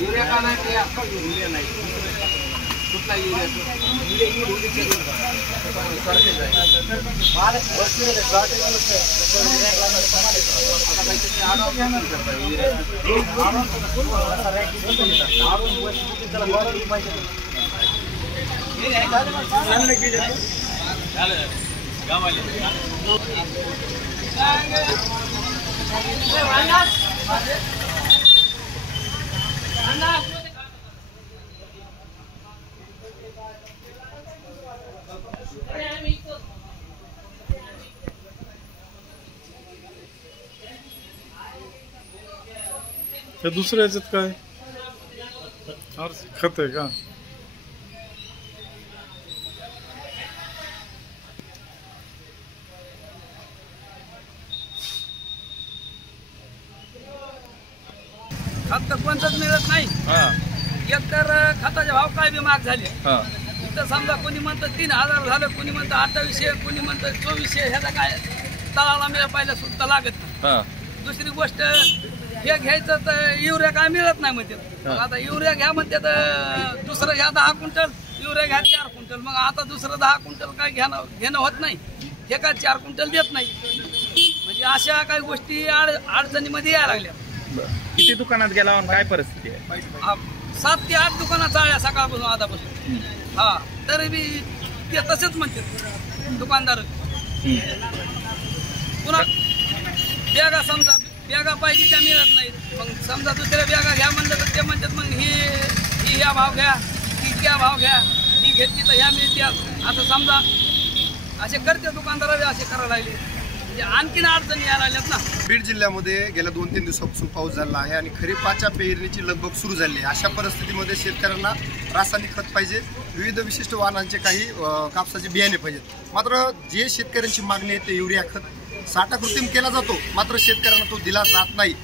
Urea का नाही ते आपण युरिया नाही कुठला युरिया त्या दुसऱ्या याच्यात काय खत आहे का? खत कोणतंच मिळत नाही. एक तर खताचे भाव काय बी महाग झाले. तर समजा कोणी म्हणतं 3000 झालं, कोणी म्हणतं 2800, कोणी म्हणतं 2400. ह्याचा काय तळाला मिळायला पाहिजे सुद्धा लागत नाही. दुसरी गोष्ट हे घ्यायचं तर युरिया काय मिळत नाही म्हणते. आता युरिया घ्या म्हणते तर दुसरं घ्या 10 क्विंटल, युरिया घ्या 4 क्विंटल. मग आता दुसरं 10 क्विंटल काय घेणं होत नाही. हे काय 4 क्विंटल देत नाही. म्हणजे अशा काही गोष्टी अडचणीमध्ये यायला लागल्या. किती दुकानात गेला आणि काय परिस्थिती आहे? 7 ते 8 दुकानात चालल्या सकाळपासून आतापासून. हा तरी बी ते तसेच म्हणते दुकानदार. पुन्हा बॅगा समजा बॅगा पाहिजे त्या मिळत नाहीत. मग समजा दुसऱ्या बॅगा घ्या म्हणलं तर ते म्हणतात मग ही ह्या भाव घ्या, ही त्या भाव घ्या, ही घेतली तर ह्या मिळत्या. आता समजा असे करते दुकानदार असे करायला लागले. म्हणजे आणखीन अडचणी यायला लागल्यात ना. बीड जिल्ह्यामध्ये गेल्या 2-3 दिवसापासून पाऊस झाला आहे आणि खरीपाच्या पेरणीची लगबग सुरू झाली आहे. अशा परिस्थितीमध्ये शेतकऱ्यांना रासायनिक खत पाहिजे, विविध विशिष्ट वाहनांचे काही कापसाचे बियाणे पाहिजेत. मात्र जे शेतकऱ्यांची मागणी आहे ते युरिया खत साठा कृत्रिम केला जातो, मात्र शेतकऱ्यांना तो दिला जात नाही.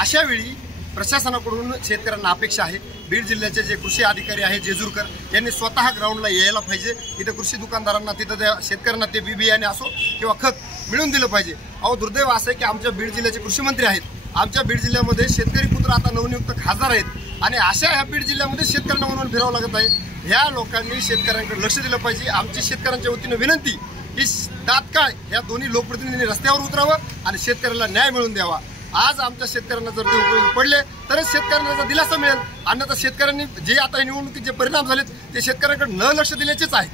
अशा वेळी प्रशासनाकडून शेतकऱ्यांना अपेक्षा आहे, बीड जिल्ह्याचे जे कृषी अधिकारी आहेत जेजूरकर यांनी स्वतः ग्राउंडला यायला पाहिजे. इथं कृषी दुकानदारांना तिथं त्या शेतकऱ्यांना ते बियाणे असो किंवा खत मिळून दिलं पाहिजे. अहो दुर्दैव असं आहे की आमच्या बीड जिल्ह्याचे कृषी मंत्री आहेत. आमच्या बीड जिल्ह्यामध्ये शेतकरी पुत्र आता नवनियुक्त खासदार आहेत आणि अशा ह्या बीड जिल्ह्यामध्ये शेतकऱ्यांना म्हणून फिरावं लागत आहे. ह्या लोकांनी शेतकऱ्यांकडे लक्ष दिलं पाहिजे. आमची शेतकऱ्यांच्या वतीनं विनंती की तात्काळ ह्या दोन्ही लोकप्रतिनिधींनी रस्त्यावर उतरावं आणि शेतकऱ्याला न्याय मिळवून द्यावा. आज आमच्या शेतकऱ्यांना जर ते उपयोगी पडले तरच शेतकऱ्यांना जर दिलासा मिळेल. अन्यथा शेतकऱ्यांनी जे आता निवडणुकीचे परिणाम झालेत ते शेतकऱ्यांकडे न लक्ष दिल्याचेच आहे.